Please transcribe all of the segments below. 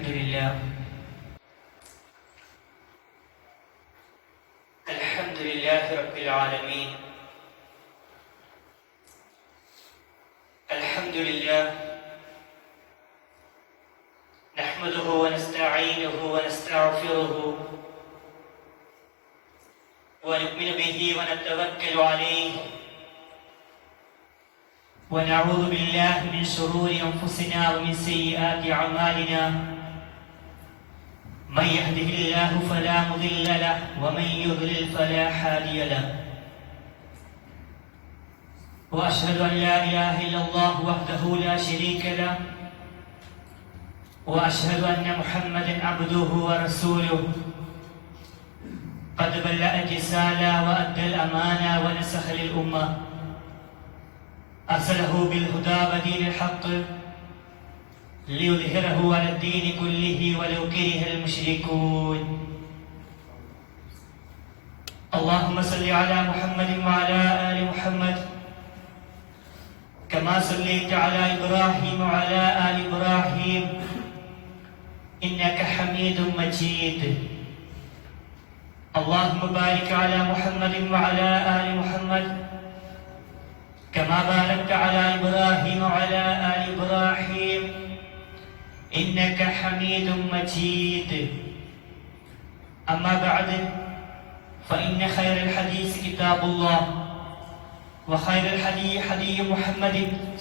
الحمد لله الحمد لله رب العالمين. الحمد لله نحمده ونستعينه ونستغفره ونؤمن به ونتوكل عليه ونعوذ بالله من شرور أنفسنا ومن سيئات أعمالنا. من يهده الله فلا مضل له ومن يضلل فلا هادي له. وأشهد أن لا إله إلا الله وحده لا شريك له وأشهد أن محمدا عبده ورسوله. قد بلغ الرسالة وأدى الأمانة ونصح للأمة. أرسله بالهدى ودين الحق ليظهره على الدين كله ولو كره المشركون. اللهم صل على محمد وعلى آل محمد كما صليت على إبراهيم وعلى آل إبراهيم إنك حميد مجيد. اللهم بارك على محمد وعلى آل محمد كما باركت على إبراهيم وعلى آل إبراهيم إنك حميد مجيد. أما بعد فإن خير الحديث كتاب الله وخير الحديث حديث محمد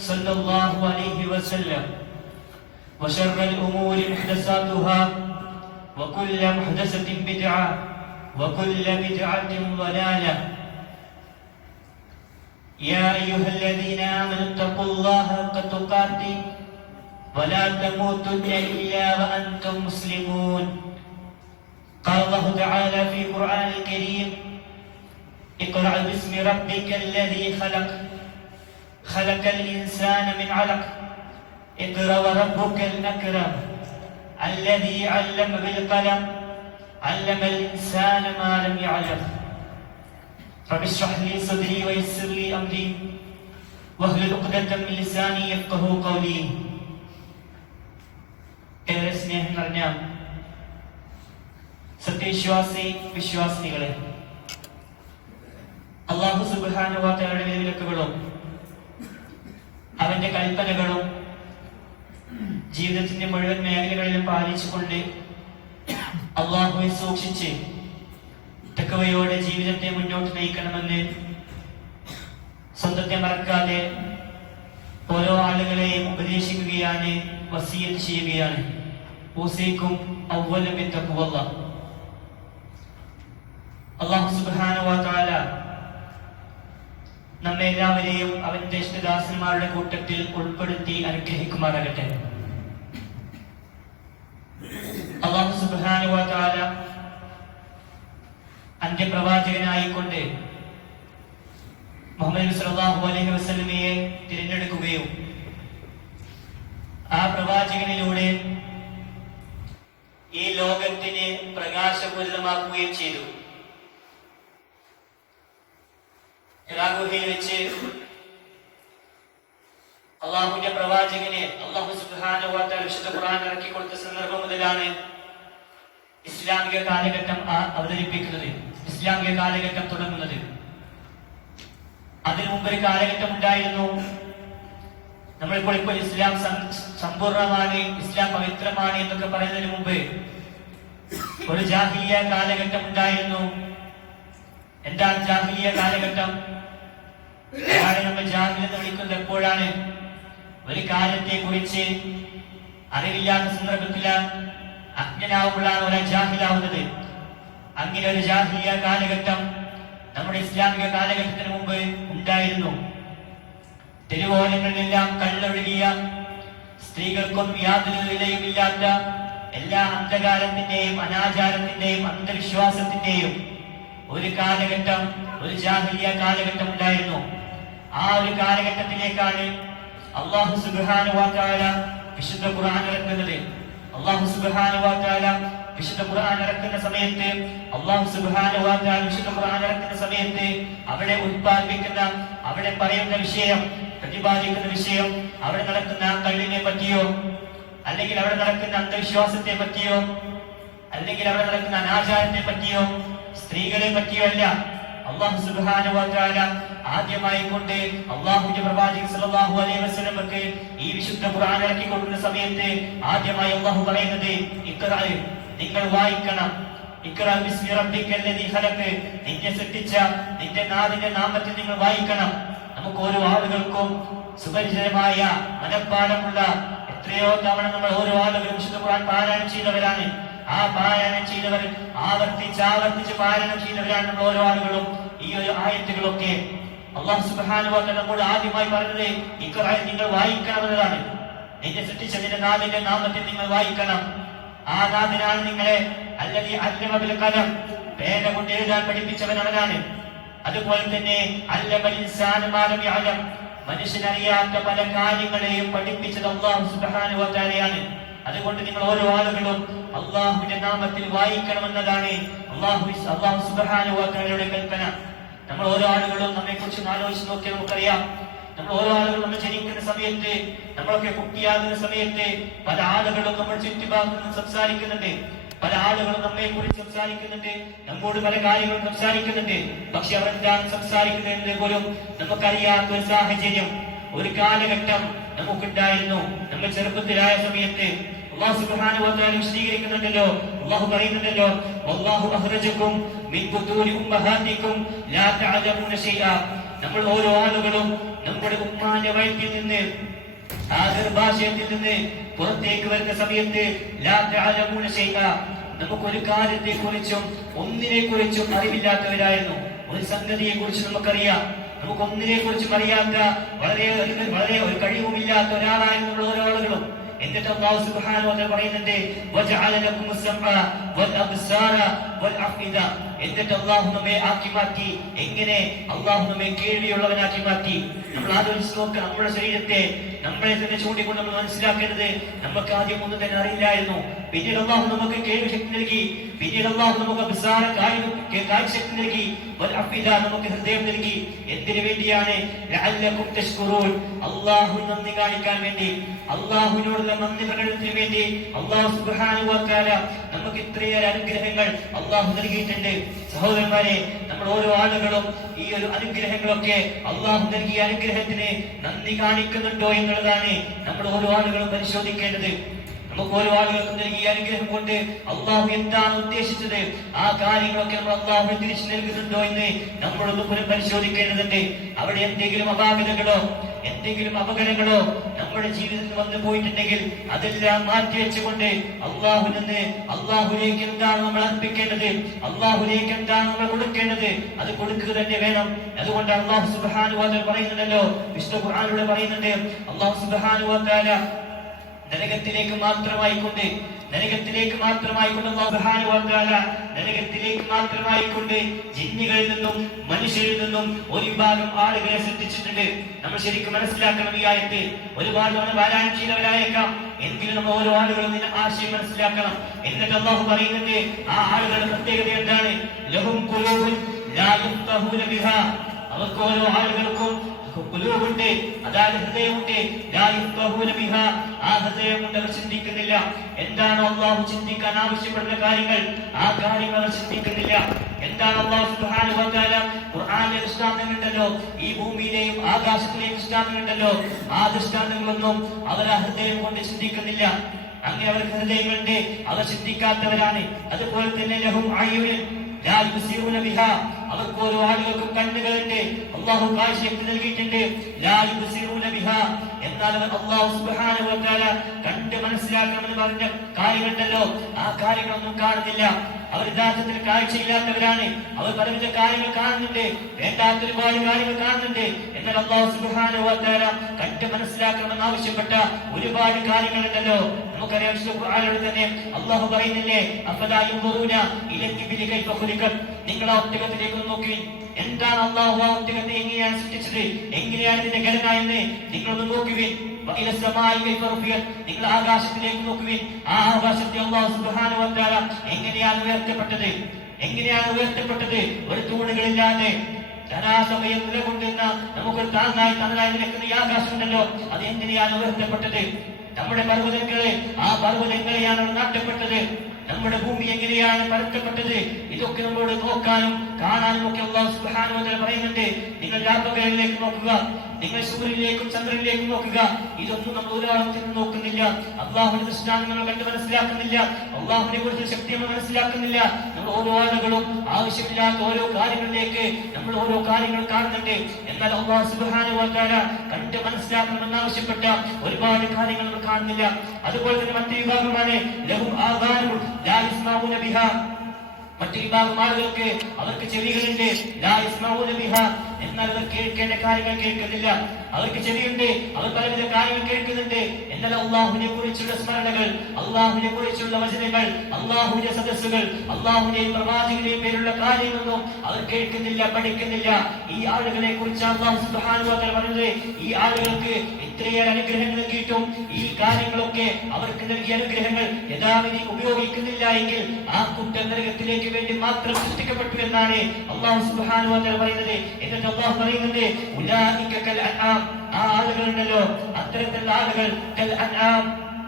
صلى الله عليه وسلم وشر الأمور محدثاتها وكل محدثة بدعة وكل بدعة ضلالة. يا أيها الذين آمنوا اتقوا الله حق تقاته ولا تموتن إلا وأنتم مسلمون. قال الله تعالى في القرآن الكريم: اقرأ باسم ربك الذي خلق خلق الإنسان من علق اقرأ وربك الأكرم الذي علم بالقلم علم الإنسان ما لم يعلم. رب اشرح لي صدري ويسر لي أمري واحلل عقدة من لساني يفقهوا قولي. ഏറെ സ്നേഹം നിറഞ്ഞ സത്യവിശ്വാസി വിശ്വാസിനികളെ, അല്ലാഹു സുബ്ഹാനഹു വ തആലയുടെ വിലക്കുകളും അവന്റെ കൽപ്പനകളും ജീവിതത്തിന്റെ മുഴുവൻ മേഖലകളിലും പാലിച്ചുകൊണ്ട് അല്ലാഹുവെ സൂക്ഷിച്ച് തഖ്വയോടെ ജീവിതത്തെ മുന്നോട്ട് നയിക്കണമെന്ന് സ്വന്തത്തെ മറക്കാതെ ഓരോ ആളുകളെയും ഉപദേശിക്കുകയാണ്, വസിയത്ത് ചെയ്യുകയാണ്. ഊസീക്കും അവ്വലൻ ബിത്തഖ്വല്ലാഹ്. അല്ലാഹു സുബ്ഹാനഹു വ തആല നമ്മെ എല്ലാവരെയും അവന്റെ ഇഷ്ടദാസന്മാരുടെ കൂട്ടത്തിൽ ഉൾപ്പെടുത്തി അനുഗ്രഹിക്കുമാറാകട്ടെ. അല്ലാഹു സുബ്ഹാനഹു വ തആല അന്ത്യപ്രവാചകനായിക്കൊണ്ട് മുഹമ്മദ് സല്ലല്ലാഹു അലൈഹി വസല്ലമയെ തിരഞ്ഞെടുക്കുകയും ആ പ്രവാചകനിലൂടെ ഈ ലോകത്തിന് പ്രകാശപൂരിതമാക്കുകയും ചെയ്തു. ഗുഹയിൽ വെച്ച് അള്ളാഹുവിന്റെ പ്രവാചകനെ അല്ലാഹു സുബ്ഹാനഹു വ തആല വിശുദ്ധ ഖുർആൻ ഇറക്കി കൊടുത്ത സന്ദർഭം മുതലാണ് ഇസ്ലാമിക കാലഘട്ടം അവതരിപ്പിക്കുന്നത്, ഇസ്ലാമിക കാലഘട്ടം തുടങ്ങുന്നത്. അതിനു മുമ്പ് ഒരു കാലഘട്ടം ഉണ്ടായിരുന്നു. നമ്മളിപ്പോൾ ഇസ്ലാം സമ്പൂർണമാണ്, ഇസ്ലാം പവിത്രമാണ് എന്നൊക്കെ പറയുന്നതിന് മുമ്പ് ഒരു ജാഹിലിയ കാലഘട്ടം ഉണ്ടായിരുന്നു. എന്താണ് ജാഹിലിയ കാലഘട്ടം? നമ്മൾ ജാഹിൽ എന്ന് വിളിക്കുന്നത് എപ്പോഴാണ്? ഒരു കാര്യത്തെ കുറിച്ച് അറിവില്ലാത്ത സന്ദർഭത്തിലാണ്, അജ്ഞനാവുമ്പോഴാണ് ഒരാൾ ജാഹിലാവുന്നത്. അങ്ങനെ ഒരു ജാഹിലിയ കാലഘട്ടം നമ്മുടെ ഇസ്ലാമിക കാലഘട്ടത്തിന് മുമ്പ് ഉണ്ടായിരുന്നു. തെരുവോരങ്ങളിലെല്ലാം കള്ളൊഴുകിയ, സ്ത്രീകൾക്കൊന്നും യാതൊരു വിലയുമില്ലാത്ത, എല്ലാ അന്ധകാരത്തിന്റെയും അനാചാരത്തിന്റെയും അന്ധവിശ്വാസത്തിന്റെയും ഒരു കാലഘട്ടം, ഒരു ജാഹിലിയ കാലഘട്ടം ഉണ്ടായിരുന്നു. ആ ഒരു കാലഘട്ടത്തിലേക്കാണ് അല്ലാഹു സുബ്ഹാനഹു വ തആല വിശുദ്ധ ഖുർആൻ ഇറക്കുന്നത്. അല്ലാഹു സുബ്ഹാനഹു വ തആല വിശുദ്ധ ഖുർആൻ ഇറക്കുന്ന സമയത്ത് അല്ലാഹു സുബ്ഹാനഹു വ തആല വിശുദ്ധ ഖുർആൻ ഇറക്കുന്ന സമയത്ത് അവിടെ ഉത്പാദിപ്പിക്കുന്ന, അവിടെ പറയുന്ന വിഷയം, പ്രതിപാദിക്കുന്ന വിഷയം, അവിടെ നടക്കുന്ന കള്ളിനെ പറ്റിയോ അല്ലെങ്കിൽ അവിടെ നടക്കുന്ന അന്ധവിശ്വാസത്തെ പറ്റിയോ അല്ലെങ്കിൽ അവിടെ നടക്കുന്ന അനാചാരത്തെ പറ്റിയോ സ്ത്രീകളെ പറ്റിയോ അല്ല. അല്ലാഹു സുബ്ഹാനഹു വ തആല ആദ്യമായി കൊണ്ട് അല്ലാഹുവിന്റെ പ്രവാചകൻ സല്ലല്ലാഹു അലൈഹി വസല്ലമക്ക് ഈ വിശുദ്ധ ഖുർആൻ ഇറക്കി കൊടുക്കുന്ന സമയത്ത് ആദ്യമായി അല്ലാഹു പറയുന്നത് ഇഖ്റാ, നിങ്ങൾ വായിക്കണം. ഇഖ്റാ ബിസ്മി റബ്ബിക്കല്ലദീ ഖലഖ്, നിന്നെ സൃഷ്ടിച്ച നിന്റെ നാഥന്റെ നാമത്തിൽ നിങ്ങൾ വായിക്കണം. നമുക്ക് ഓരോ ആളുകൾക്കും സുപരിചിതമായ മനഃപ്പാഠമുള്ള എത്രയോ തവണ നമ്മൾ ഓരോ ആളുകളും വിശുദ്ധ ഖുർആൻ പാരായണം ചെയ്തവരാണ്. ആ പാരായണം ചെയ്തവർ ആവർത്തിച്ച് പാരായണം ചെയ്തവരാണ് നമ്മൾ ഓരോ ആളുകളും. ഈ ഒരു ആയത്തുകളൊക്കെ അല്ലാഹു സുബ്ഹാനഹു വ തആല നമ്മോട് ആദ്യമായി പറഞ്ഞത് ഇഖ്റാ, നിങ്ങൾ വായിക്കണമെന്നതാണ്. നിന്നെ സൃഷ്ടിച്ച നിന്റെ നാഥന്റെ നാമത്തിൽ നിങ്ങൾ വായിക്കണം. ആ നാഥനാണ് നിങ്ങളെ അല്ലദീ അല്ലമ ബിൽ ഖലം, പേന കൊണ്ട് എഴുതാൻ പഠിപ്പിച്ചവൻ അവനാണ്. അതുപോലെ തന്നെ അല്ലമൽ ഇൻസാന മാ ലം യഅലം, മനുഷ്യനറിയാത്ത പല കാര്യങ്ങളെയും പഠിപ്പിച്ചത് അല്ലാഹു സുബ്ഹാനഹു വ തആലയാണ്. അതുകൊണ്ട് നിങ്ങൾ ഓരോ ആളുകളും അല്ലാഹുവിന്റെ നാമത്തിൽ വായിക്കണമെന്നതാണ് അല്ലാഹു സുബ്ഹാനഹു വ തആലയുടെ കൽപ്പന. നമ്മൾ ഓരോ ആളുകളും നമ്മെ കുറിച്ച് ആലോചിച്ച് നോക്കിയാൽ നമുക്കറിയാം. നമ്മൾ ഓരോ ആളുകളും നമ്മൾ ജനിക്കുന്ന സമയത്ത്, നമ്മളൊക്കെ കുട്ടിയാകുന്ന സമയത്ത് പല ആളുകളും നമ്മൾ ചുറ്റുഭാഗത്ത് സംസാരിക്കുന്നുണ്ട്. പല ആളുകളും നമ്മെ കുറിച്ച് സംസാരിക്കുന്നുണ്ട്, നമ്മോട് പല കാര്യങ്ങളും സംസാരിക്കുന്നുണ്ട്. പക്ഷെ അവർ എന്താണ് സംസാരിക്കുന്നത് പോലും നമുക്കറിയാത്ത ഒരു സാഹചര്യം, ഒരു കാലഘട്ടം നമുക്കുണ്ടായിരുന്നു. നമ്മൾ ചെറുപ്പത്തിലായ സമയത്ത് അല്ലാഹു സുബ്ഹാനഹു വ തആല വിശദീകരിക്കുന്നുണ്ടല്ലോ. അല്ലാഹു പറയുന്നുണ്ടല്ലോ, വല്ലാഹു അഖ്റജകും മിൻ ബുതൂനി ഉമ്മഹാതികും ലാ തഅലമൂന ശൈആ. നമ്മൾ ഓരോ ആളുകളും നമ്മുടെ ഉമ്മാന്റെ വയറ്റിൽ നിന്ന്, ആ ഗർഭാശയത്തിൽ നിന്ന് പുറത്തേക്ക് വരുന്ന സമയത്ത് ലാ തഅലമൂന ശൈആ, നമുക്കൊരു കാര്യത്തെ കുറിച്ചും ഒന്നിനെ കുറിച്ചും അറിവില്ലാത്തവരായിരുന്നു. ഒരു സംഗതിയെ കുറിച്ച് നമുക്കറിയാം, നമുക്കൊന്നിനെ കുറിച്ചും അറിയാത്ത വളരെ ഒരു കഴിവുമില്ലാത്ത ഒരാളായിരുന്നു നമ്മൾ ഓരോ ആളുകളും. എന്നിട്ട് അല്ലാഹു സുബ്ഹാനഹു വ തആല പറയുന്നുണ്ട്, വജഅല ലക്കുമുസ് സമഅ വൽ അബ്സാര വൽ അഫ്ഇദ. എന്നിട്ട് അല്ലാഹു നമ്മെ ആക്കി മാറ്റി. എങ്ങനെ? അല്ലാഹു നമ്മെ കേൾവിയുള്ളവനാക്കി മാറ്റി. നമ്മൾ ആലോചിച്ച് നോക്കുക, നമ്മുടെ ശരീരത്തെ നമ്മളെ തന്നെ ചൂണ്ടിക്കൊണ്ട് നമ്മൾ മനസ്സിലാക്കേണ്ടത്, നമുക്ക് ആദ്യം ഒന്നും തന്നെ അറിയില്ലായിരുന്നു. പിന്നീട് അല്ലാഹു നമുക്ക് കേൾവി ശക്തി നൽകി. പിന്നീട് അല്ലാഹു നമുക്ക് അബ്സാര കാഴ്ചശക്തി നൽകി. വൽ അഫ്ഇദ നമുക്ക് ഹൃദയം നൽകി. എന്തിനു വേണ്ടിയാണ്? ലഅല്ലകും തശ്കുറൂൻ, അല്ലാഹു നന്ദി കാണിക്കാൻ വേണ്ടി, അല്ലാഹുവിനോടുള്ള നന്ദി പ്രകടനത്തിന് വേണ്ടി അല്ലാഹു സുബ്ഹാനഹു വ തആല നമുക്ക് ഇത്രയേറെ അനുഗ്രഹങ്ങൾ അല്ലാഹു നൽകിയിട്ടുണ്ട്. സഹോദരന്മാരെ, നമ്മൾ ഓരോ ആളുകളും ഈ ഒരു അനുഗ്രഹങ്ങളൊക്കെ അല്ലാഹു നൽകിയ അനുഗ്രഹത്തിന് നന്ദി കാണിക്കുന്നുണ്ടോ എന്നുള്ളതാണ് നമ്മൾ ഓരോ ആളുകളും പരിശോധിക്കേണ്ടത്. നമുക്ക് ഓരോ ആളുകൾക്കും നൽകിയ അനുഗ്രഹം കൊണ്ട് അല്ലാഹു എന്താണ് ഉദ്ദേശിച്ചത്, ആ കാര്യങ്ങളൊക്കെ നമ്മൾ അല്ലാഹു തിരിച്ചു നൽകുന്നുണ്ടോ എന്ന് നമ്മളൊന്ന് പുനഃപരിശോധിക്കേണ്ടതുണ്ട്. അവിടെ എന്തെങ്കിലും അപാകതകളോ എന്തെങ്കിലും അപകടങ്ങളോ നമ്മുടെ ജീവിതത്തിൽ വന്നു പോയിട്ടുണ്ടെങ്കിൽ അതെല്ലാം മാറ്റിവെച്ചുകൊണ്ട് അല്ലാഹുവിലേക്ക് എന്താണ് നമ്മൾ അർപ്പിക്കേണ്ടത്, അല്ലാഹുവിലേക്ക് എന്താണ് നമ്മൾ കൊടുക്കേണ്ടത്, അത് കൊടുക്കുക തന്നെ വേണം. അതുകൊണ്ട് അല്ലാഹു സുബ്ഹാനഹു വ തആല പറയുന്നുണ്ടല്ലോ, വിശുദ്ധ ഖുർആനിലൂടെ പറയുന്നുണ്ട്, അല്ലാഹു സുബ്ഹാനഹു വ തആല നരകത്തിലേക്ക് മാത്രമായിക്കൊണ്ട് ജിന്നുകളിൽ നിന്നും മനുഷ്യരിൽ നിന്നും ഒരു വിഭാഗം ആളുകളെ സൃഷ്ടിച്ചിട്ടുണ്ട്. നമ്മൾ ശരിക്കും മനസ്സിലാക്കണം ഈ ആയത്ത്. ഒരുപാട് നമ്മൾ പാരായണം ചെയ്തവരായേക്കാം, എങ്കിലും നമ്മൾ ഓരോ ആളുകളും ഇതിന്റെ ആശയം മനസ്സിലാക്കണം. എന്നിട്ട് അല്ലാഹു പറയുന്നത്, ആ ആളുകളുടെ പ്രത്യേകത എന്താണ്? ലഹും ഖുലൂബുൻ ലാ യഫ്ഖഹൂന ബിഹാ, അവർക്ക് ഓരോ ആളുകൾക്കും ഖുലൂബുണ്ട്, അതായത് ഹൃദയമുണ്ട്. ലാ യഫ്ഖഹൂന ബിഹാ, ആ ഹൃദയം കൊണ്ട് അവർ ചിന്തിക്കുന്നില്ല. എന്താണ് അല്ലാഹു ചിന്തിക്കാൻ ആവശ്യപ്പെടുന്ന കാര്യങ്ങൾ, ആ കാര്യങ്ങൾ അവർ ചിന്തിക്കുന്നില്ല. എന്താണ് അല്ലാഹു സുബ്ഹാനഹു വ തആല ഖുർആനിലെ ദൃഷ്ടാന്തങ്ങളുണ്ടല്ലോ, ഈ ഭൂമിയിലെയും ആകാശത്തിലെയും ദൃഷ്ടാന്തങ്ങളുണ്ടല്ലോ, ആ ദൃഷ്ടാന്തങ്ങളൊന്നും അവർ ആ ഹൃദയം കൊണ്ട് ചിന്തിക്കുന്നില്ല. അങ്ങനെ അവർക്ക് ഹൃദയങ്ങളുണ്ട്, അവർ ചിന്തിക്കാത്തവരാണ്. അതുപോലെ തന്നെ ലഹും അയ്യുൻ ലാ യുബ്സിറൂന ബിഹാ, അവർക്ക് ഓരോ ആളുകൾക്കും കണ്ണുകളുണ്ട്, അല്ലാഹു കാഴ്ചശക്തി നൽകിയിട്ടുണ്ട്. ലാ യുബ്സിറൂന ബിഹാ, എന്നാൽ അവർ അല്ലാഹു സുബ്ഹാനഹു വ തആല കണ്ട് മനസ്സിലാക്കണമെന്ന് പറഞ്ഞ കാര്യങ്ങളുണ്ടല്ലോ, ആ കാര്യങ്ങളൊന്നും കാണുന്നില്ല. അവർ യഥാർത്ഥത്തിൽ കാഴ്ചയില്ലാത്തവരാണ്. അവർ പലവിധ കാര്യങ്ങൾ കാണുന്നുണ്ട്, വേണ്ടാത്ത ഒരുപാട് കാര്യങ്ങൾ കാണുന്നുണ്ട്. എന്നാൽ അല്ലാഹു സുബ്ഹാനഹു വ തആല കണ്ട് മനസ്സിലാക്കണമെന്ന് ആവശ്യപ്പെട്ട ഒരുപാട് കാര്യങ്ങളുണ്ടല്ലോ. നമുക്കറിയാം, ഖുർആനിലൂടെ തന്നെ അല്ലാഹു പറയുന്നില്ലേ, അഫലാ യൻദുറൂന ഇലൽ ഇബ്ലി കൈഫ ഖുലിഖത്, നിങ്ങൾ ആ ഒട്ടകത്തിലേക്ക് നോക്കി, എന്താണ് അല്ലാഹു ആ ഒട്ടകത്തെ എങ്ങനെയാണ് സൃഷ്ടിച്ചത്, എങ്ങനെയാണ് ഇതിന്റെ ഘടന എന്ന് നിങ്ങളൊന്ന് നോക്കുവിൻ. നിങ്ങൾ ആകാശത്തിലേക്ക് നോക്കുവിൻ, ആ ആകാശത്തെ അല്ലാഹു സുബ്ഹാനഹു വ തആല എങ്ങനെയാണ് ഉയർത്തപ്പെട്ടത്? ഒരു തൂണുകളില്ലാതെ ധനാസമയം നിലകൊണ്ടുന്ന നമുക്കൊരു തണലായി നിൽക്കുന്ന ഈ ആകാശമുണ്ടല്ലോ, അത് എങ്ങനെയാണ് ഉയർത്തപ്പെട്ടത്? നമ്മുടെ പർവ്വതങ്ങളെ, ആ പർവ്വതങ്ങളെയാണ് നാട്ടപ്പെട്ടത്. നമ്മുടെ ഭൂമി എങ്ങനെയാണ് പരത്തപ്പെട്ടത്, ഇതൊക്കെ നമ്മളോട് നോക്കാനും കാണാനും ഒക്കെ അല്ലാഹു സുബ്ഹാനഹു വ തആല പറയുന്നുണ്ട്. നിങ്ങൾ രാപ്പകലിലേക്ക് നോക്കുക, നിങ്ങൾ സൂര്യനിലേക്കും ചന്ദ്രനിലേക്കും നോക്കുക. ഇതൊന്നും നമ്മൾ ഒരാളും നോക്കുന്നില്ല. അള്ളാഹുവിന്റെ ദൃഷ്ടാന്തങ്ങൾ കണ്ട് മനസ്സിലാക്കുന്നില്ല. അള്ളാഹുവിനെ കുറിച്ച് ശക്തി നമ്മൾ മനസ്സിലാക്കുന്നില്ല. നമ്മൾ ഓരോ ആളുകളും ആവശ്യമില്ലാത്ത ഓരോ കാര്യങ്ങളിലേക്ക് നമ്മൾ ഓരോ കാര്യങ്ങൾ കാണുന്നുണ്ട്. എന്നാൽ അല്ലാഹു സുബ്ഹാനഹു വ തആല കണ്ട് മനസ്സിലാക്കണമെന്ന് ആവശ്യപ്പെട്ട ഒരുപാട് കാര്യങ്ങൾ നമ്മൾ കാണുന്നില്ല. അതുപോലെ തന്നെ മറ്റൊരു വിഭാഗമാണ് ലഹും ആദാനുൻ ലാ യസ്മഊന ബിഹാ. മറ്റൊരു വിഭാഗം ആളുകൾക്ക് അവർക്ക് ചെവികളുണ്ട്, ലാ യസ്മഊന ബിഹാ, എന്നാൽ അവർ കേൾക്കേണ്ട കാര്യങ്ങൾ കേൾക്കുന്നില്ല. അവർക്ക് ചെവിയുണ്ട്, അവർ പലവിധ കാര്യങ്ങൾ കേൾക്കുന്നുണ്ട്, എന്നാൽ അള്ളാഹുവിനെ കുറിച്ചുള്ള സ്മരണകൾ, അള്ളാഹുവിനെ കുറിച്ചുള്ള വചനങ്ങൾ, അള്ളാഹുവിന്റെ സദസ്സുകൾ, അള്ളാഹുവിന്റെയും പ്രവാചകന്റെയും പേരുള്ള കാര്യങ്ങളൊന്നും അവർ കേൾക്കുന്നില്ല, പഠിക്കുന്നില്ല. ഈ ആളുകളെ കുറിച്ച് അല്ലാഹു സുബ്ഹാനഹു വ തആല പറയുന്നത്, ഈ ആളുകൾക്ക് ഇത്രയേറെ അനുഗ്രഹങ്ങൾ നൽകിയിട്ടും ഈ കാര്യങ്ങളൊക്കെ അവർക്ക് നൽകിയ അനുഗ്രഹങ്ങൾ യഥാവിധി ഉപയോഗിക്കുന്നില്ല എങ്കിൽ ആ കൂട്ടം നരകത്തിലേക്ക് വേണ്ടി മാത്രം സൃഷ്ടിക്കപ്പെട്ടു എന്നാണ് അല്ലാഹു സുബ്ഹാനഹു വ തആല പറയുന്നത്. എന്നിട്ട് അല്ലാഹു പറയുന്നുണ്ട്, ഉലൈക കൽ അൻആം, ആ ആളുകളുണ്ടല്ലോ, അത്തരത്തിലുള്ള ആളുകൾ കൽ അൻആം,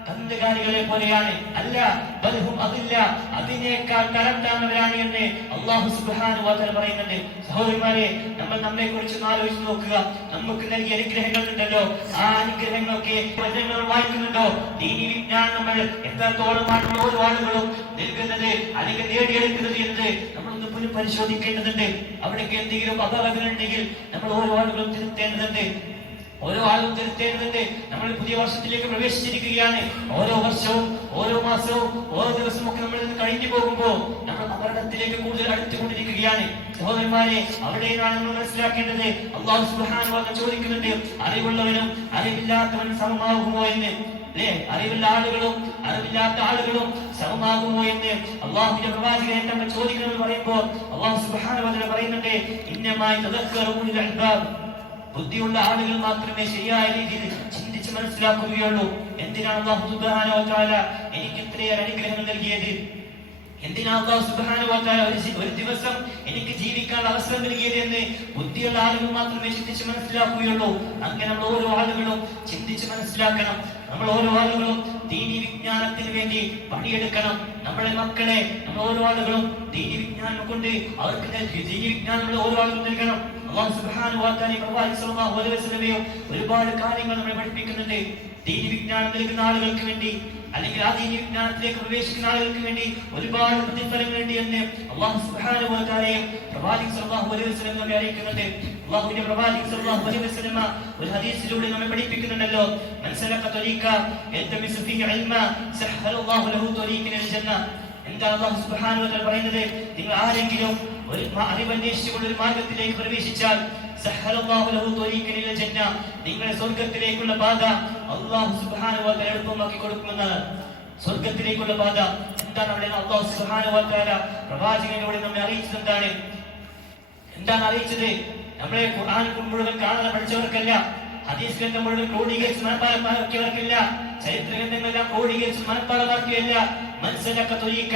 കന്നുകാലികളെ പോലെയാണ്. അല്ല, ബൽഹും അതില്ല, അതിനേക്കാൾ തരം താഴ്ന്നവരാണ് എന്ന് അല്ലാഹു സുബ്ഹാനഹു വ തആല പറയുന്നുണ്ട്. സഹോദരന്മാരെ, നമ്മൾ നമ്മെ കുറിച്ച് ആലോചിച്ച് നോക്കുക. നമുക്ക് നൽകിയ അനുഗ്രഹങ്ങൾ ഉണ്ടല്ലോ, ആ അനുഗ്രഹങ്ങളൊക്കെ വചനങ്ങൾ വായിക്കുന്നുണ്ടോ? ദീനി വിജ്ഞാനം നമ്മൾ എത്രത്തോളമാണ് ഓരോ ആളുകളും നൽകുന്നത് അല്ലെങ്കിൽ നേടിയെടുക്കുന്നത് എന്ന് നമ്മളൊന്ന് പുനഃപരിശോധിക്കേണ്ടതുണ്ട്. അവിടേക്ക് എന്തെങ്കിലും അപകടങ്ങൾ ഉണ്ടെങ്കിൽ നമ്മൾ ഓരോ ആളുകളും തിരുത്തേണ്ടതുണ്ട്. ഓരോ ആളും തിരുത്തേണ്ടതുണ്ട്. നമ്മൾ പുതിയ വർഷത്തിലേക്ക് പ്രവേശിച്ചിരിക്കുകയാണ്. ഓരോ വർഷവും ഓരോ മാസവും ഓരോ ദിവസവും ഒക്കെ നമ്മൾ കഴിഞ്ഞു പോകുമ്പോൾ നമ്മൾ അപകടത്തിലേക്ക് കൂടുതൽ അടുത്തുകൊണ്ടിരിക്കുകയാണ്. സഹോദരന്മാരെ, അവിടെയാണ് നമ്മൾ മനസ്സിലാക്കേണ്ടത്. അല്ലാഹു സുബ്ഹാനഹു വ തആല ചോദിക്കുന്നുണ്ട്, അറിവുള്ളവനും അറിവില്ലാത്തവനും സമമാകുമോ എന്ന്. അല്ലേ, അറിവുള്ള ആളുകളും അറിവില്ലാത്ത ആളുകളും സമമാകുമോ എന്ന് അള്ളാഹുവിന്റെ പ്രവാചകനെ നമ്മൾ ചോദിക്കണമെന്ന് പറയുമ്പോൾ അല്ലാഹു സുബ്ഹാനഹു വ തആല പറയുന്നുണ്ട്, ഇന്നമാ യതദക്കറു ഉലുൽ അൽബാബ്, ബുദ്ധിയുള്ള ആളുകൾ മാത്രമേ ശരിയായ രീതിയിൽ ചിന്തിച്ച് മനസ്സിലാക്കുകയുള്ളൂ. എന്തിനാണ് അല്ലാഹു സുബ്ഹാനഹു വ തആല എനിക്ക് ഇത്രയേറെ അനുഗ്രഹങ്ങൾ നൽകിയത്? എന്തിനാണ് അല്ലാഹു സുബ്ഹാനഹു വ തആല ഒരു ദിവസം എനിക്ക് ജീവിക്കാൻ അവസരം നൽകിയത് എന്ന് ബുദ്ധിയുള്ള ആളുകൾ മാത്രമേ ചിന്തിച്ച് മനസ്സിലാക്കുകയുള്ളൂ. അങ്ങനെ നമ്മൾ ഓരോ ആളുകളും ചിന്തിച്ച് മനസ്സിലാക്കണം. നമ്മൾ ഓരോ ആളുകളും ദീനി വിജ്ഞാനത്തിന് വേണ്ടി പണിയെടുക്കണം. നമ്മുടെ മക്കളെ നമ്മൾ ഓരോ ആളുകളും ദീനി വിജ്ഞാനം കൊണ്ട് അവർക്ക് ദീനി വിജ്ഞാനം നമ്മൾ ഓരോ ആളുകളും നൽകണം. അല്ലാഹു സുബ്ഹാനഹു വ തആല പ്രവാചകൻ സ്വല്ലല്ലാഹു അലൈഹി വസല്ലമയും ഒരുപാട് കാര്യങ്ങൾ നമ്മളെ പഠിപ്പിക്കുന്നുണ്ട്. ദീനി വിജ്ഞാനം നൽകുന്ന ആളുകൾക്ക് വേണ്ടി അല്ലെങ്കിൽ ആ ദീനി വിജ്ഞാനത്തിലേക്ക് പ്രവേശിക്കുന്ന ആളുകൾക്ക് വേണ്ടി ഒരുപാട് പ്രതിഫലങ്ങളുണ്ട് എന്ന് അല്ലാഹു സുബ്ഹാനഹു വ തആലയും പ്രവാചകൻ സ്വല്ലല്ലാഹു അലൈഹി വസല്ലം നമ്മെ അറിയിക്കുന്നുണ്ട്. അല്ലാഹുവിന്റെ പ്രവാചകൻ സ്വല്ലല്ലാഹു അലൈഹി വസല്ലം ഒരു ഹദീസിലൂടെ നമ്മെ പഠിപ്പിക്കുന്നുണ്ടല്ലോ, മൻ സലക ത്വരീഖ യൽതമിസു ഫീഹി ഇൽമ സഹ്ഹലല്ലാഹു ലഹു ത്വരീഖൻ ഇലൽ ജന്ന. എന്താ അല്ലാഹു സുബ്ഹാനഹു വ തആല പറയുന്നത്? നിങ്ങൾ ആരെങ്കിലും ഒരു അറിവന്വേഷിച്ചുകൊണ്ട് ഒരു മാർഗത്തിലേക്ക് പ്രവേശിച്ചാൽ സഹ്ഹലല്ലാഹു ലഹു ത്വരീഖൻ ഇലൽ ജന്ന, നിങ്ങളുടെ സ്വർഗ്ഗത്തിലേക്കുള്ള പാത അല്ലാഹു സുബ്ഹാനഹു വ തആല എളുപ്പമാക്കി കൊടുക്കുമെന്നാണ്. സ്വർഗ്ഗത്തിലേക്കുള്ള പാത എന്താണ്? അവിടെ അല്ലാഹു സുബ്ഹാനഹു വ തആല പ്രവാചകനിലൂടെ നമ്മെ അറിയിച്ചത് എന്താണ് അറിയിച്ചത്? നമ്മളെ ഖുർആൻ മുഴുവൻ കാണാതെ പഠിച്ചവർക്കല്ല, ഹദീസ് ഗ്രന്ഥം മുഴുവൻ ക്രോഡീകരിച്ച് മനപ്പാടമാക്കിയവർക്കല്ല, ചരിത്ര ഗ്രന്ഥങ്ങളെല്ലാം ക്രോഡീകരിച്ച് മനപ്പാടമാക്കിയല്ല. മനസ്സിലാക്ക ത്വരീഖ,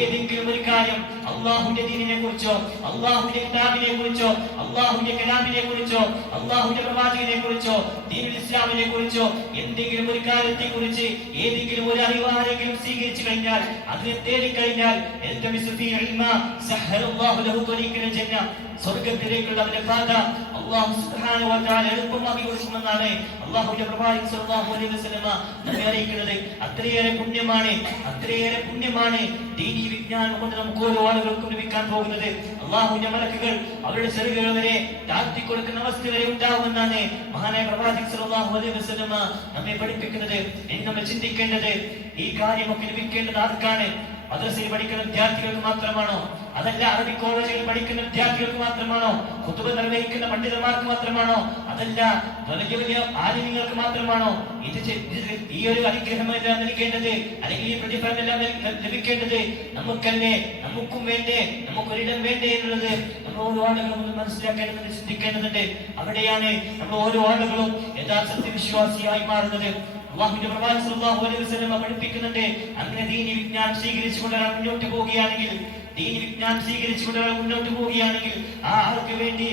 ഏതെങ്കിലും ഒരു കാര്യം അള്ളാഹുവിന്റെ ദീനിനെ കുറിച്ചോ അള്ളാഹുവിന്റെ കിതാബിനെ കുറിച്ചോ അള്ളാഹുവിന്റെ കലാമിനെ കുറിച്ചോ അള്ളാഹുവിന്റെ പ്രവാചകനെ കുറിച്ചോ ദീനുൽ ഇസ്ലാമിനെ കുറിച്ചോ എന്തെങ്കിലും ഒരു കാര്യത്തെ കുറിച്ച് ഏതെങ്കിലും ഒരു അറിവ് ആരെങ്കിലും സ്വീകരിച്ചു കഴിഞ്ഞാൽ, അതിനെ തേടിക്കഴിഞ്ഞാൽ സ്വർഗത്തിലേക്കുള്ള അവന്റെ പാത അല്ലാഹു സുബ്ഹാനഹു വ തആല എളുപ്പമാക്കി കൊടുക്കുമെന്നാണ് അല്ലാഹുവിന്റെ പ്രവാചകൻ സ്വല്ലല്ലാഹു അലൈഹി വസല്ലം നമ്മെ അറിയിക്കുന്നത്. അത്രയേറെ പുണ്യമാണ് ദീനി വിജ്ഞാനം കൊണ്ട് നമുക്ക് ഓരോ ആളുകൾക്കും ലഭിക്കാൻ പോകുന്നത്. അല്ലാഹുവിന്റെ മലക്കുകൾ അവരുടെ ചെറുകൾ വരെ താഴ്ത്തി കൊടുക്കുന്ന അവസ്ഥ വരെ ഉണ്ടാവുമെന്നാണ് മഹാനായ പ്രവാചകൻ സ്വല്ലല്ലാഹു അലൈഹി വസല്ലം നമ്മെ പഠിപ്പിക്കുന്നത്. ഇനി നമ്മൾ ചിന്തിക്കേണ്ടത്, ഈ കാര്യമൊക്കെ ലഭിക്കേണ്ടത് ആർക്കാണ്? മദ്രസയിൽ പഠിക്കുന്ന വിദ്യാർത്ഥികൾക്ക് മാത്രമാണോ? അതല്ല അറബി കോളേജുകളിൽ പഠിക്കുന്ന വിദ്യാർത്ഥികൾക്ക് മാത്രമാണോ? ഖുതുബ നിർവഹിക്കുന്ന പണ്ഡിതന്മാർക്ക് മാത്രമാണോ? അതല്ല വലിയ വലിയ ആലിമീങ്ങൾക്ക് മാത്രമാണോ? ഈ ഒരു അനുഗ്രഹമെല്ലാം നൽകേണ്ടത് അല്ലെങ്കിൽ ഈ പ്രതിഫലമെല്ലാം ലഭിക്കേണ്ടത് നമുക്കല്ലേ? നമുക്കും വേണ്ടേ? നമുക്കൊരിടം വേണ്ടേ എന്നുള്ളത് നമ്മൾ ഓരോ ആളുകളും മനസ്സിലാക്കേണ്ടതുണ്ട്, ചിന്തിക്കേണ്ടതുണ്ട്. അവിടെയാണ് നമ്മൾ ഓരോ ആളുകളും യഥാർത്ഥ വിശ്വാസിയായി മാറുന്നത്. അല്ലാഹുവിന്റെ പ്രവാചകൻ സ്വല്ലല്ലാഹു അലൈഹി വസല്ലം പഠിപ്പിക്കുന്നുണ്ട്, അങ്ങനെ ദീനി വിജ്ഞാനം സ്വീകരിച്ചുകൊണ്ട് മുന്നോട്ട് പോവുകയാണെങ്കിൽ, ദീനി വിജ്ഞാനം സ്വീകരിച്ചുകൊണ്ട് മുന്നോട്ട് പോവുകയാണെങ്കിൽ ആ ആൾക്ക് വേണ്ടി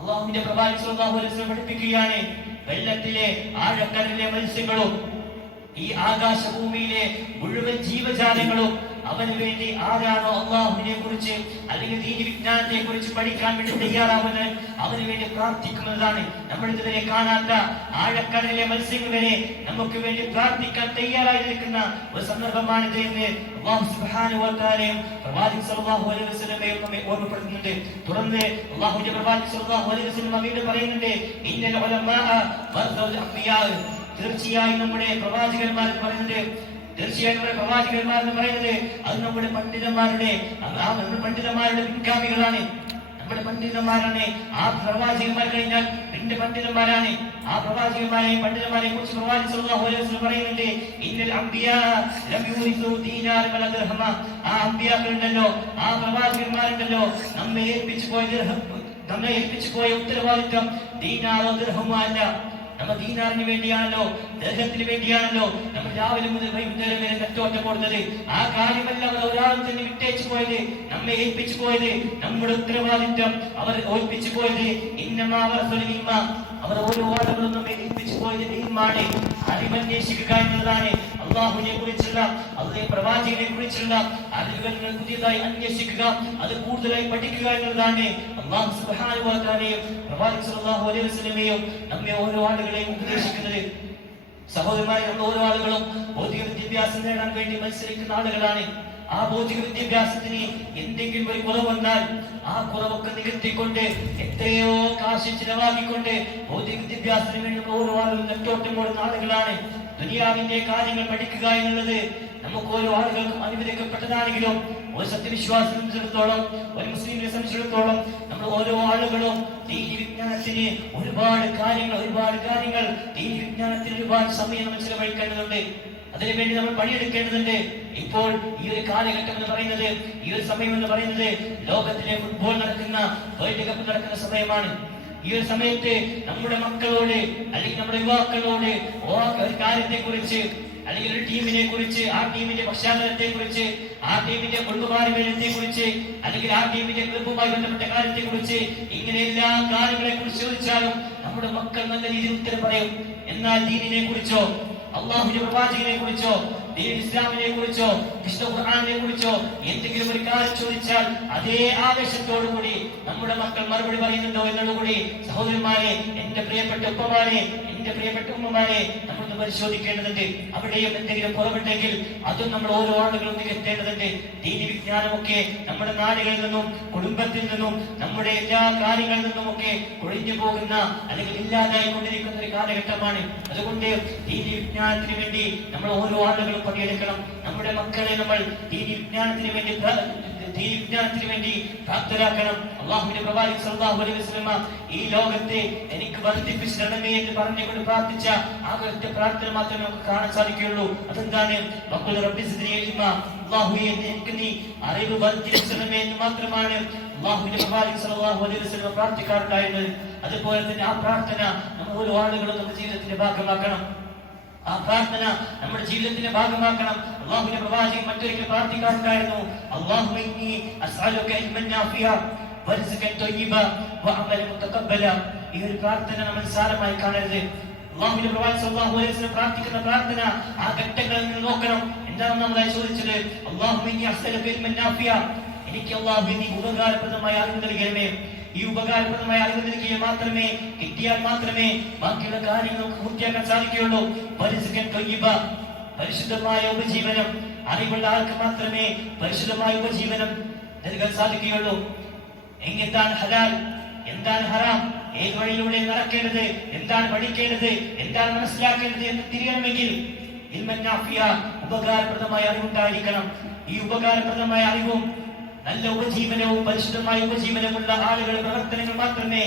അള്ളാഹുവിന്റെ പ്രവാചകൻ സ്വല്ലല്ലാഹു അലൈഹി വസല്ലം പഠിപ്പിക്കുകയാണ്, വെള്ളത്തിലെ ആഴക്കടലിലെ മത്സ്യങ്ങളും ഈ ആകാശഭൂമിയിലെ മുഴുവൻ ജീവജാലങ്ങളും അവന് വേണ്ടി ആരാണോ അള്ളാഹുവിനെ കുറിച്ച് അല്ലെങ്കിൽ ദീനി വിജ്ഞാനത്തെ കുറിച്ച് പഠിക്കാൻ വേണ്ടി തയ്യാറാവുന്നത് അവന് വേണ്ടി പ്രാർത്ഥിക്കുന്നതാണ്. നമ്മൾ ഇതുവരെ കാണാത്ത ആഴക്കടലിലെ മത്സ്യങ്ങൾ വരെ നമുക്ക് വേണ്ടി പ്രാർത്ഥിക്കാൻ തയ്യാറായി നിൽക്കുന്ന ഒരു സന്ദർഭമാണിത് എന്ന് അല്ലാഹു സുബ്ഹാനഹു വ തആലയും പ്രവാചകൻ സല്ലല്ലാഹു അലൈഹി വസല്ലമയും നമ്മെ ഓർമ്മപ്പെടുത്തുന്നുണ്ട്. തുടർന്ന് അല്ലാഹുവിന്റെ പ്രവാചകൻ സല്ലല്ലാഹു അലൈഹി വസല്ലം വീണ്ടും പറയുന്നുണ്ട്, ഇന്നൽ ഉലമാ വറസത്തുൽ അംബിയാ, തീർച്ചയായും നമ്മുടെ പ്രവാചകന്മാർ എന്ന് പറയുന്നത് അത് നമ്മുടെ പണ്ഡിതന്മാരുടെ പിൻഗാമികളാണ്. നമ്മുടെ പണ്ഡിതന്മാരാണ്. ആ പ്രവാചകന്മാർ കഴിഞ്ഞാൽ പിന്നെ പണ്ഡിതന്മാരാണ്. ആ പ്രവാചകന്മാരെയും പണ്ഡിതന്മാരെ കുറിച്ച് പ്രവാചകൻ സല്ലല്ലാഹു അലൈഹി വസല്ലം പറയുന്നുണ്ട്, ഇന്നൽ അംബിയാ ലം യൂരിസു ദീനാർ വല ദിർഹമ. ആ അംബിയാക്കളുണ്ടല്ലോ, ആ പ്രവാചകന്മാരുണ്ടല്ലോ, നമ്മെ ഏൽപ്പിച്ചു പോയ ഉത്തരവാദിത്വം ദീനാറോ ദിർഹമോ അല്ല. നമ്മൾ ദീനാറിന് വേണ്ടിയാണല്ലോ, ദർഹത്തിന് വേണ്ടിയാണല്ലോ നമ്മൾ രാവിലെ മുതൽ വൈകുന്നേരം വരെ നെറ്റോട്ടം കൊടുത്തത്. ആ കാര്യമല്ല അവർ ഒരാളും തന്നെ വിട്ടേച്ചു പോയത്, നമ്മെ ഏൽപ്പിച്ചു പോയത്. നമ്മുടെ ഉത്തരവാദിത്വം അവർ ഏൽപ്പിച്ചു പോയത് അവർ ഓരോ ആളുകളും നമ്മെ ഏൽപ്പിച്ചു പോയത് ദീമാണ്. അറിവന്വേഷിക്കുക എന്നതാണ്. അള്ളാഹുവിനെ കുറിച്ചുള്ള അള്ളാഹുവിന്റെ പ്രവാചകനെ കുറിച്ചുള്ള അറിവുകൾ പുതിയതായി അന്വേഷിക്കുക, അത് കൂടുതലായി പഠിക്കുക എന്നതാണ്. അല്ലാഹു സുബ്ഹാനഹു വ തആലയും പ്രവാചകൻ സല്ലല്ലാഹു അലൈഹി വസല്ലമയും നമ്മെ ഓരോ ആളുകളെയും ഉപദേശിക്കുന്നത്. സഹോദരന്മാരെ, നമ്മൾ ഓരോ ആളുകളും ഭൗതിക വിദ്യാഭ്യാസം നേടാൻ വേണ്ടി മത്സരിക്കുന്ന ആളുകളാണ്. ആ ഭൗതിക വിദ്യാഭ്യാസത്തിന് എന്തെങ്കിലും ഒരു കുറവ് വന്നാൽ ആ കുറവൊക്കെ നികത്തിക്കൊണ്ട് എത്രയോ കാശ് ചിലവാക്കിക്കൊണ്ട് ഭൗതിക വിദ്യാഭ്യാസത്തിന് വേണ്ടി നമ്മൾ ഓരോ ആളുകളും നെട്ടോട്ടം കൊടുക്കുന്ന ആളുകളാണ്. ദുനിയാവിന്റെ കാര്യങ്ങൾ പഠിക്കുക എന്നുള്ളത് നമുക്ക് ഓരോ ആളുകൾക്കും അനുവദിക്കപ്പെട്ടതാണെങ്കിലും ഒരു സത്യവിശ്വാസിയെ സംബന്ധിച്ചിടത്തോളം, ഒരു മുസ്ലിമിനെ സംബന്ധിച്ചിടത്തോളം നമ്മൾ ഓരോ ആളുകളും ദീനി വിജ്ഞാനത്തിന് ഒരുപാട് കാര്യങ്ങൾ ദീനി വിജ്ഞാനത്തിന് ഒരുപാട് സമയം നമ്മൾ ചിലവഴിക്കേണ്ടതുണ്ട്. അതിനുവേണ്ടി നമ്മൾ പണിയെടുക്കേണ്ടതുണ്ട്. ഇപ്പോൾ ഈ ഒരു കാലഘട്ടം എന്ന് പറയുന്നത്, ഈ ഒരു സമയം എന്ന് പറയുന്നത് ലോകത്തിലെ ഫുട്ബോൾ നടക്കുന്ന, വേൾഡ് കപ്പ് നടക്കുന്ന സമയമാണ്. ഈ ഒരു സമയത്ത് നമ്മുടെ മക്കളോട് അല്ലെങ്കിൽ നമ്മുടെ യുവാക്കളോട് ഒരു കാര്യത്തെ കുറിച്ച് അല്ലെങ്കിൽ ഒരു ടീമിനെ കുറിച്ച്, ആ ടീമിന്റെ പശ്ചാത്തലത്തെ കുറിച്ച്, ആ ടീമിന്റെ കുടുംബപാരമ്പര്യത്തെ കുറിച്ച്, അല്ലെങ്കിൽ ആ ടീമിന്റെ ക്ലബ്ബുമായി ബന്ധപ്പെട്ട കാര്യത്തെ കുറിച്ച്, ഇങ്ങനെ എല്ലാ കാര്യങ്ങളെ കുറിച്ച് ചോദിച്ചാലും നമ്മുടെ മക്കൾ നല്ല രീതിയിൽ ഉത്തരം പറയും. എന്നാൽ ദീനിനെ കുറിച്ചോ, അള്ളാഹുവിന്റെ പ്രവാചകനെ കുറിച്ചോ, ഇസ്ലാമിനെ കുറിച്ചോ, വിശുദ്ധ ഖുർആനിനെ കുറിച്ചോ എന്തെങ്കിലും ഒരു കാര്യം ചോദിച്ചാൽ അതേ ആവേശത്തോടുകൂടി നമ്മുടെ മക്കൾ മറുപടി പറയുന്നുണ്ടോ എന്നുകൂടി സഹോദരന്മാരെ, എന്റെ പ്രിയപ്പെട്ട ഉപ്പമാരെ, എന്റെ പ്രിയപ്പെട്ട ഉമ്മമാരെ, നമ്മളൊന്ന് പരിശോധിക്കേണ്ടതുണ്ട്. അവിടെയും എന്തെങ്കിലും കുറവുണ്ടെങ്കിൽ അതും നമ്മൾ ഓരോ ആളുകളും നികത്തേണ്ടതുണ്ട്. ദീനി വിജ്ഞാനമൊക്കെ നമ്മുടെ നാടുകളിൽ നിന്നും കുടുംബത്തിൽ നിന്നും നമ്മുടെ എല്ലാ കാര്യങ്ങളിൽ നിന്നുമൊക്കെ ഒഴിഞ്ഞു പോകുന്ന അല്ലെങ്കിൽ ഇല്ലാതായി കൊണ്ടിരിക്കുന്ന ഒരു കാലഘട്ടമാണ്. അതുകൊണ്ട് ദീനി വിജ്ഞാനത്തിന് വേണ്ടി നമ്മൾ ഓരോ ആളുകളും പണിയെടുക്കണം. നമ്മുടെ മക്കളെ നമ്മൾ ദീനി വിജ്ഞാനത്തിന് വേണ്ടി പ്രാപ്തരാക്കണം. അല്ലാഹുവിന്റെ പ്രവാചകൻ സല്ലല്ലാഹു അലൈഹി വസല്ലം ഈ ലോകത്തെ എനിക്ക് വർദ്ധിപ്പിച്ചു തരണമേ എന്ന് പറഞ്ഞുകൊണ്ട് പ്രാർത്ഥിച്ച ആ ഒറ്റ പ്രാർത്ഥന മാത്രമേ നമുക്ക് കാണാൻ സാധിക്കുകയുള്ളൂ. അതെന്താണ്? വഖുൽ റബ്ബി സിദ്നി ഇൽമാ, അല്ലാഹുവേ എനിക്ക് നീ അറിവ് വർദ്ധിപ്പിച്ചു തരണമേ എന്ന് മാത്രമാണ് അല്ലാഹുവിന്റെ പ്രവാചകൻ സല്ലല്ലാഹു അലൈഹി വസല്ലം പ്രാർത്ഥിക്കാറുണ്ടായിരുന്നത്. അതുപോലെ തന്നെ ആ പ്രാർത്ഥന നമ്മൾ ഓരോ ആളുകളും നമ്മുടെ ജീവിതത്തിന്റെ ഭാഗമാക്കണം. ആ പ്രാർത്ഥന നമ്മുടെ ജീവിതത്തിന്റെ ഭാഗമാക്കണം. അല്ലാഹുവിന്റെ പ്രവാചകൻ മറ്റൊരിക്കൽ പ്രാർത്ഥിക്കാറുണ്ടായിരുന്നു, അല്ലാഹുമ്മ ഇന്നി അസ്അലുക ഇൽമൻ നാഫിഅ വറിസ്ഖൻ ത്വയ്യിബ വഅമലൻ മുതഖബ്ബല. ഈ ഒരു പ്രാർത്ഥന നമ്മൾ സാരമായി കാണരുത്. അല്ലാഹുവിന്റെ പ്രവാചകൻ സല്ലല്ലാഹു അലൈഹി വസല്ലം പ്രാർത്ഥിക്കുന്ന പ്രാർത്ഥന ആ ഘട്ടങ്ങളിൽ നിന്ന് നോക്കണം. എന്താണ് നമ്മളായി ചോദിച്ചത്? അല്ലാഹുമ്മ ഇന്നി അസ്അലുക ഇൽമൻ നാഫിഅ, എനിക്ക് അല്ലാഹുവേ നീ ഉപകാരപ്രദമായ അറിവ് നൽകണമേ. ഈ ഉപകാരപ്രദമായ അറിവ് നൽകിയ മാത്രമേ, കിട്ടിയാൽ മാത്രമേ ബാക്കിയുള്ള കാര്യങ്ങൾ നമുക്ക് പൂർത്തിയാക്കാൻ സാധിക്കുകയുള്ളൂ. പരിശുദ്ധമായ ഉപജീവനം, അറിവുള്ള ആൾക്ക് മാത്രമേ പരിശുദ്ധമായ ഉപജീവനം നൽകാൻ സാധിക്കുകയുള്ളൂ. എന്താണ് ഹലാൽ, എന്താണ് ഹറാം, ഏത് വഴിയിലൂടെ നടക്കേണ്ടത്, എന്താണ് പഠിക്കേണ്ടത്, എന്താണ് മനസ്സിലാക്കേണ്ടത് എന്ന് തിരിയണമെങ്കിൽ ഉപകാരപ്രദമായ അറിവുണ്ടായിരിക്കണം. ഈ ഉപകാരപ്രദമായ അറിവും നല്ല ഉപജീവനവും പരിശുദ്ധമായ ഉപജീവനമുള്ള ആളുകളുടെ പ്രവർത്തനങ്ങൾ മാത്രമേ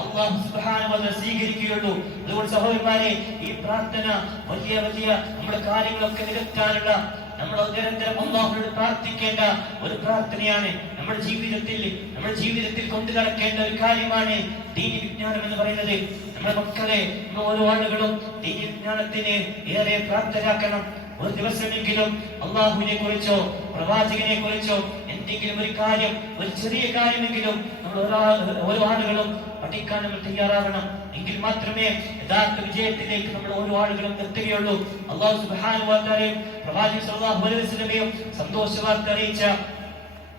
അല്ലാഹു സുബ്ഹാനഹു വ തആല സ്വീകരിക്കുകയുള്ളൂ. അതുകൊണ്ട് സഹോദരന്മാരെ, ഈ പ്രാർത്ഥന വലിയ നമ്മുടെ കാര്യങ്ങളൊക്കെ നികത്താനുള്ള, നമ്മൾ നിരന്തരം അല്ലാഹുവോട് പ്രാർത്ഥിക്കേണ്ട ഒരു പ്രാർത്ഥനയാണ്. നമ്മുടെ ജീവിതത്തിൽ കൊണ്ടു നടക്കേണ്ട ഒരു കാര്യമാണ് ദീനി വിജ്ഞാനം എന്ന് പറയുന്നത്. നമ്മുടെ മക്കളെ ഓരോ ആളുകളും ദീനി വിജ്ഞാനത്തിന് ഏറെ പ്രാപ്തരാക്കണം. ഒരു ദിവസമെങ്കിലും അള്ളാഹുവിനെ കുറിച്ചോ പ്രവാചകനെ കുറിച്ചോ എന്തെങ്കിലും ഒരു കാര്യം, ഒരു ചെറിയ കാര്യമെങ്കിലും നമ്മൾ ഓരോ ആളുകളും പഠിക്കാൻ നമ്മൾ തയ്യാറാവണം. എങ്കിൽ മാത്രമേ യഥാർത്ഥ വിജയത്തിലേക്ക് നമ്മൾ ഓരോ ആളുകളും എത്തുകയുള്ളൂ. അല്ലാഹു സുബ്ഹാനഹു വ തആലയും പ്രവാചകൻ സല്ലല്ലാഹു അലൈഹി വസല്ലമയും സന്തോഷ വാർത്ത അറിയിച്ച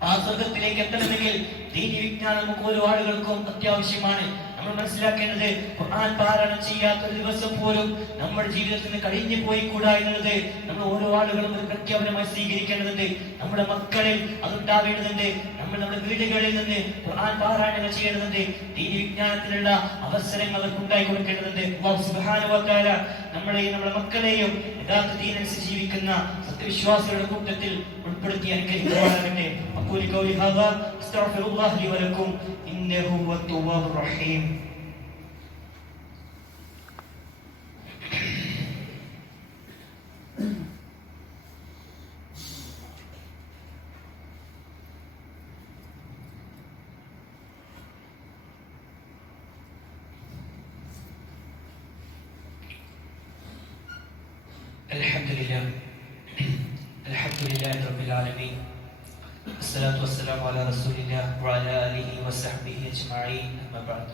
ആ സ്വർഗത്തിലേക്ക് എത്തണമെങ്കിൽ ദീനി വിജ്ഞാനം നമുക്ക് ഓരോ ആളുകൾക്കും അത്യാവശ്യമാണ്. നമ്മൾ മനസ്സിലാക്കേണ്ടത് ഖുർആൻ പാരായണം ചെയ്യാത്ത ഒരു ദിവസം പോലും നമ്മുടെ ജീവിതത്തിൽ നിന്ന് കഴിഞ്ഞു പോയി കൂടാ എന്നുള്ളത് നമ്മൾ ഓരോ ആളുകളും ഒരു പ്രഖ്യാപനമായി സ്വീകരിക്കേണ്ടതുണ്ട്. നമ്മുടെ മക്കളിൽ അതുണ്ടാവേണ്ടതുണ്ട്. നമ്മൾ നമ്മുടെ വീടുകളിൽ നിന്ന് ഖുർആൻ പാരായണങ്ങൾ ചെയ്യേണ്ടതുണ്ട്. ദീനി വിജ്ഞാനത്തിലുള്ള അവസരങ്ങൾ അവർക്ക് ഉണ്ടായി കൊടുക്കേണ്ടതുണ്ട്. അല്ലാഹു സുബ്ഹാനഹു വ തആല നമ്മളെയും നമ്മുടെ മക്കളെയും യഥാർത്ഥ ദീനനുസരിച്ച് ജീവിക്കുന്ന സത്യവിശ്വാസികളുടെ കൂട്ടത്തിൽ ഉൾപ്പെടുത്തി അനുഗ്രഹിക്കുവാനാകട്ടെ. അഖൂലു ഖൗലി ഹാദാ അസ്തഗ്ഫിറുല്ലാഹ ലി വലക്കും ഇന്നഹു ഹുവത് തവ്വാബുർ റഹീം. Alhamdulillah Rabbil Alamin. Assalatu wassalamu ala Rasulillah wa ala alihi wa sahbihi ajma'in. Amma ba'd.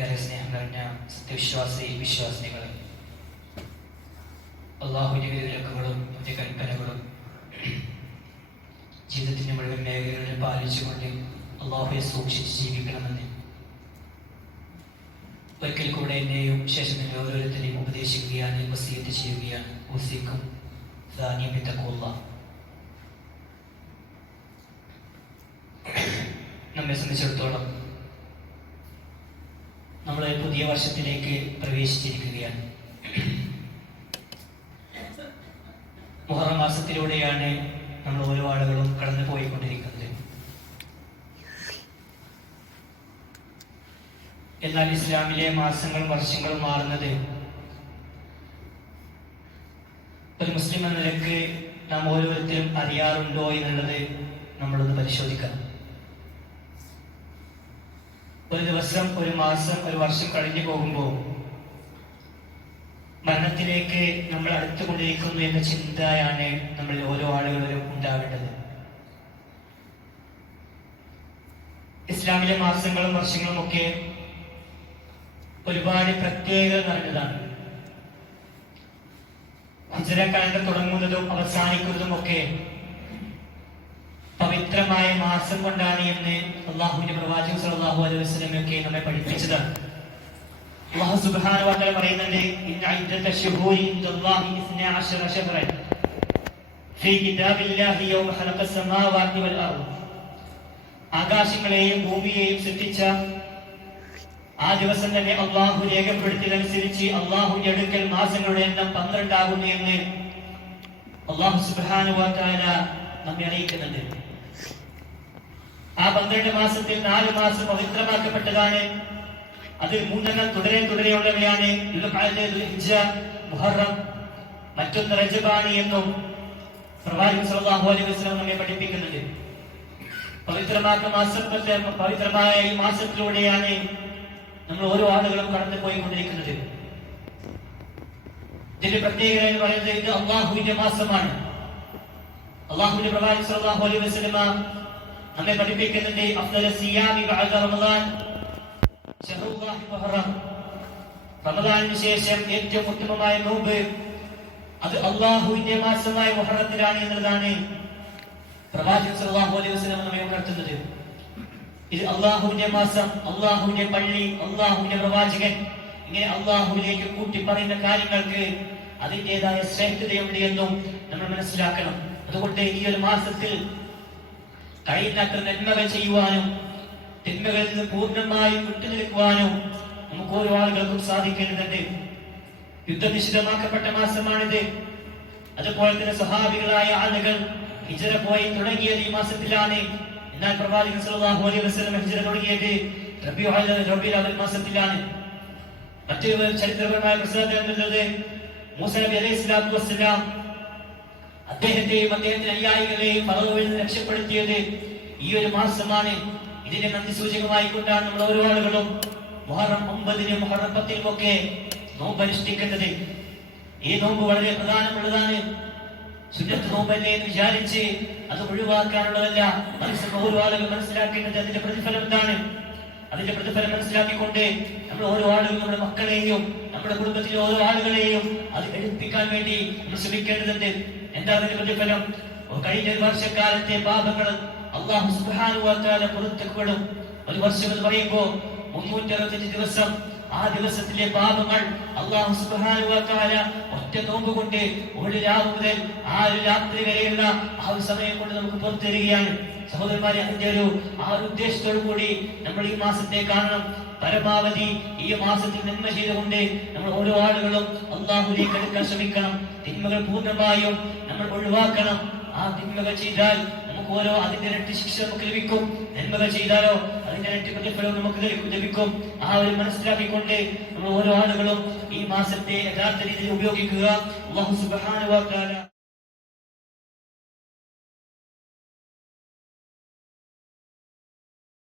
ഏറെ സ്നേഹം നിറഞ്ഞ വിശ്വാസികളെ, അള്ളാഹുവിന്റെ വിലക്കുകളും മറ്റ് കൽപ്പനകളും ജീവിതത്തിന്റെ മുഴുവൻ മേഖലകളിൽ പാലിച്ചുകൊണ്ട് അള്ളാഹുവെ സൂക്ഷിച്ച് ജീവിക്കണമെന്ന് ഒരിക്കൽ കൂടെ എന്നെയും ശേഷം എന്നെ ഓരോരുത്തരെയും ഉപദേശിക്കുകയാണ്, വസിയത്ത് ചെയ്യുകയാണ്. ഉസിക്കും നമ്മെ സംബന്ധിച്ചിടത്തോളം നമ്മൾ പുതിയ വർഷത്തിലേക്ക് പ്രവേശിച്ചിരിക്കുകയാണ്. മുഹറം മാസത്തിലൂടെയാണ് നമ്മൾ ഓരോ ആളുകളും കടന്നു പോയിക്കൊണ്ടിരിക്കുന്നത്. എന്നാൽ ഇസ്ലാമിലെ മാസങ്ങളും വർഷങ്ങളും മാറുന്നത് ഒരു മുസ്ലിം എന്ന നിലക്ക് നാം ഓരോരുത്തരും അറിയാറുണ്ടോ എന്നുള്ളത് നമ്മളൊന്ന് പരിശോധിക്കണം. ഒരു ദിവസം, ഒരു മാസം, ഒരു വർഷം കഴിഞ്ഞു പോകുമ്പോൾ മരണത്തിലേക്ക് നമ്മൾ അടുത്തുകൊണ്ടിരിക്കുന്നു എന്ന ചിന്തയാണ് നമ്മൾ ഓരോ ആളുകളും ഉണ്ടാവേണ്ടത്. ഇസ്ലാമിലെ മാസങ്ങളും വർഷങ്ങളും ഒക്കെ ഒരുപാട് പ്രത്യേകത നിറഞ്ഞതാണ്. ഹിജ്റ കലണ്ടർ തുടങ്ങുന്നതും അവസാനിക്കുന്നതും ഒക്കെ പവിത്രമായ മാസം കൊണ്ടാണ് എന്ന് അള്ളാഹുവിന്റെ പ്രവാചകൻ സല്ലല്ലാഹു അലൈഹി വസല്ലം ഒക്കെ നമ്മെ പഠിപ്പിച്ചതാണ്. അല്ലാഹു സുബ്ഹാനഹു വ തആല പറയുന്നുണ്ട്, ഇന്ന ഇദ്ദത ശുഹൂരി ഇൻദല്ലാഹി 12 ശഹ്റൻ ഫീ കിതാബില്ലാഹി യൗമ ഖലഖ സമാവാതി വൽ അർദ്. ആകാശങ്ങളെയും ഭൂമിയെയും സൃഷ്ടിച്ച ആ ദിവസം തന്നെ അള്ളാഹു രേഖപ്പെടുത്തിയതനുസരിച്ച് അള്ളാഹുവിന്റെ അടുക്കൽ മാസങ്ങളുടെ എണ്ണം 12 ആകുന്നു എന്ന് അല്ലാഹു സുബ്ഹാനഹു വ തആല നമ്മെ അറിയിക്കുന്നുണ്ട്. ആ 12 മാസത്തിൽ 4 മാസം പവിത്രമാക്കപ്പെട്ടതാണ്. അതിൽ 3 തുടരെയുള്ളവയാണ് മുഹറം, മറ്റൊന്ന് റജബാണ് എന്നും പ്രവാചകൻ സല്ലല്ലാഹു അലൈഹി വസല്ലം നമ്മെ പഠിപ്പിക്കുന്നുണ്ട്. പവിത്രമായ ഈ മാസത്തിലൂടെയാണ് നമ്മൾ ഓരോ ആളുകളും കടന്നു പോയിക്കൊണ്ടിരിക്കുന്നത്. ഇതിന്റെ പ്രത്യേകത എന്ന് പറയുന്നത് ഇത് അള്ളാഹുവിന്റെ മാസമാണ്. അള്ളാഹുവിന്റെ പ്രവാചകൻ സല്ലല്ലാഹു അലൈഹി വസല്ലം നമ്മെ പഠിപ്പിക്കുന്നുണ്ട്, അഫ്ദലു സിയാമി ബഅദ റമളാൻ ശഹ്റുല്ലാഹി മുഹറം. റമളാനിന് ശേഷം ഏറ്റവും ഉത്തമമായ നോമ്പ് അത് അള്ളാഹുവിന്റെ മാസമായ മുഹറത്തിലാണ് എന്നുള്ളതാണ് പ്രവാചകൻ സല്ലല്ലാഹു അലൈഹി വസല്ലം നമ്മെ ഉണർത്തുന്നത്. ഇത് അള്ളാഹുവിന്റെ മാസം, അള്ളാഹുവിന്റെ പള്ളി, അള്ളാഹുവിന്റെ പ്രവാചകൻ, ഇങ്ങനെ അള്ളാഹുവിലേക്ക് കൂട്ടി പറയുന്ന കാര്യങ്ങൾക്ക് അതിൻ്റെതായ ശ്രേഷ്ഠതയുണ്ട് എന്നും നമ്മൾ മനസ്സിലാക്കണം. അതുകൊണ്ട് ഈ ഒരു മാസത്തിൽ കഴിയുന്നത്ര നന്മകൾ ചെയ്യുവാനും തിന്മകളിൽ നിന്ന് പൂർണ്ണമായും വിട്ടുനിൽക്കുവാനും നമുക്ക് ഓരോ ആളുകൾക്കും സാധിക്കേണ്ടതുണ്ട്. യുദ്ധനിഷിദ്ധമാക്കപ്പെട്ട മാസമാണിത്. അതുപോലെ തന്നെ സ്വഹാബികളായ ആളുകൾ ഹിജ്റ പോയി തുടങ്ങിയത് ഈ മാസത്തിലാണ്. എന്നാൽ പ്രവാചകൻ സല്ലല്ലാഹു അലൈഹി വസല്ലം ഹിജ്റ തുടങ്ങിയത് റബീഉൽ അവ്വൽ മാസത്തിലാണ്. മറ്റൊരു ചരിത്രപരമായ പ്രസംഗം എന്നുള്ളത് മൂസ നബി അലൈഹി സ്വലാത്തു വസ്സലാം അദ്ദേഹത്തെയും അദ്ദേഹത്തിന്റെ അനുയായികളെയും ഫറവോയിൽ നിന്ന് രക്ഷപ്പെടുത്തിയത് ഈ ഒരു മാസമാണ്. ഇതിന്റെ നന്ദി സൂചകമായി കൊണ്ടാണ് നമ്മൾ ഓരോ ആളുകളും മുഹറം 9-നും മുഹറം 10-നും ഒക്കെ നോമ്പ് അനുഷ്ഠിക്കുന്നത്. ഈ നോമ്പ് വളരെ പ്രധാനമുള്ളതാണ്. സുന്നത്ത് നോമ്പല്ലേ എന്ന് വിചാരിച്ച് അത് ഒഴിവാക്കാനുള്ളതല്ല. ഓരോ ആളുകൾ മനസ്സിലാക്കേണ്ടത് അതിന്റെ പ്രതിഫലം എന്താണ്. അതിന്റെ പ്രതിഫലം മനസ്സിലാക്കിക്കൊണ്ട് നമ്മൾ ഓരോ ആളുകളും നമ്മുടെ മക്കളെയും നമ്മുടെ കുടുംബത്തിലെ ഓരോ ആളുകളെയും അത് എടുപ്പിക്കാൻ വേണ്ടി നമ്മൾ ശ്രമിക്കേണ്ടതുണ്ട്. എന്താ അതിന്റെ പ്രതിഫലം? കഴിഞ്ഞ ഒരു വർഷക്കാലത്തെ പാപങ്ങൾ അല്ലാഹു സുബ്ഹാനഹു വ തആല പുറത്തുകൊള്ളും. ഒരു വർഷം എന്ന് പറയുമ്പോൾ 365 ദിവസം. ആ ദിവസത്തിലെ പാപങ്ങൾ അല്ലാഹു സുബ്ഹാനഹു വ തആല ഒറ്റ നോമ്പ് കൊണ്ട് ഒരു രാവ് മുതൽ ആ ഒരു രാത്രി വരെയുള്ള ആ ഒരു സമയം കൊണ്ട് നമുക്ക് പുറത്തു തരികയാണ്. സഹോദരന്മാരെ, അതിന്റെ ഒരു ഉദ്ദേശത്തോടു കൂടി നമ്മൾ ഈ മാസത്തെ കാണണം. പരമാവധി ഈ മാസത്തിൽ നന്മ ചെയ്തുകൊണ്ട് നമ്മൾ ഓരോ ആളുകളും അല്ലാഹുവിലേക്ക് അടുക്കാൻ ശ്രമിക്കണം. തിന്മകൾ പൂർണ്ണമായും നമ്മൾ ഒഴിവാക്കണം. ആ തിന്മകൾ ചെയ്താൽ നമുക്ക് അതിന്റെ ഇരട്ടി ശിക്ഷ നമുക്ക് ലഭിക്കും. നന്മകൾ ചെയ്താലോ അതിന്റെ ഇരട്ടി പ്രതിഫലവും നമുക്ക് ലഭിക്കും. ആ ഒരു മനസ്സിലാക്കിക്കൊണ്ട് നമ്മൾ ഓരോ ആളുകളും ഈ മാസത്തെ യഥാർത്ഥ രീതിയിൽ ഉപയോഗിക്കുക. അല്ലാഹു സുബ്ഹാനഹു വ തആല